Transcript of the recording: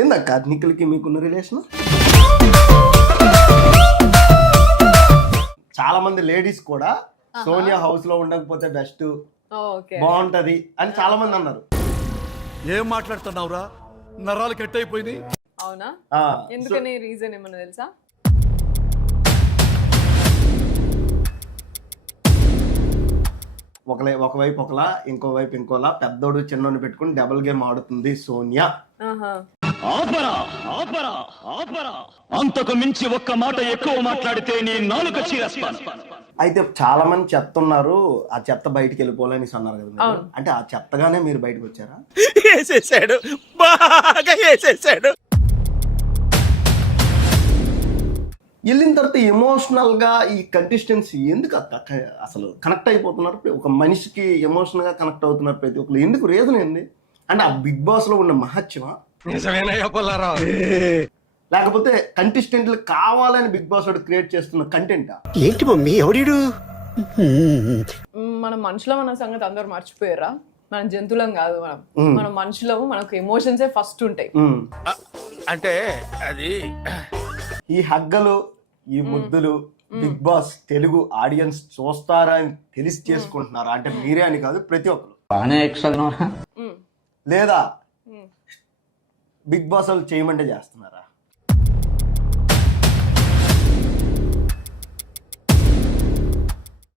ఏందక్క నిఖిల్కి మీకున్న రిలేషన్? చాలా మంది లేడీస్ కూడా సోనియా హౌస్ లో ఉండకపోతే బెస్ట్, బాగుంటది అని చాలా మంది అన్నారు. ఏం మాట్లాడుతున్నావురా? నరాలు కట్ అయిపోయింది. అవునా? ఎందుకని రీజన్ ఏమన్నా తెలుసా? ఒకవైపు ఒకలా, ఇంకో వైపు ఇంకోలా, పెద్దోడు చిన్నోని పెట్టుకుని డబుల్ గేమ్ ఆడుతుంది సోనియా. అంతకు మించి ఒక్క మాట ఎక్కువ మాట్లాడితే నీ నాలుక చీరేస్తాను. అయితే చాలా మంది చెత్త ఉన్నారు, ఆ చెత్త బయటికి వెళ్ళిపోవాలని అన్నారు కదా మీరు. అంటే ఆ చెత్తగానే మీరు బయటకు వచ్చారా? వేసేసాడు, బాగా వేసేసాడు. వెళ్ళిన తర్వాత ఎమోషనల్ గా ఈ కంటెస్టెన్సీ ఎందుకు అసలు కనెక్ట్ అయిపోతున్నారు? ఒక మనిషికి ఎమోషనల్ గా కనెక్ట్ అవుతున్నారు ప్రతి ఒక్కరు, ఎందుకు? రీజన్ ఏంది? అంటే ఆ బిగ్ బాస్ లో ఉన్న మహత్యమా, లేకపోతే కంటెస్టెంట్లు కావాలని బిగ్ బాస్ వాడు క్రియేట్ చేస్తున్న కంటెంటా? ఏంటి మమ్మీ ఎవడీడు? మన మనుషులం అన్న సంగతి అందరూ మర్చిపోయారా? మనం జంతువులం కాదు, మనం మనుషులము. మనకు ఎమోషన్సే ఫస్ట్ ఉంటాయి. అంటే అది ఈ హగ్గలు, ఈ ముద్దులు బిగ్ బాస్ తెలుగు ఆడియన్స్ చూస్తారా అని తెలిసి చేసుకుంటున్నారా? అంటే మీరే అని కాదు, ప్రతి ఒక్కరు. లేదా బిగ్ బాస్ వాళ్ళు చేయమంటే చేస్తున్నారా?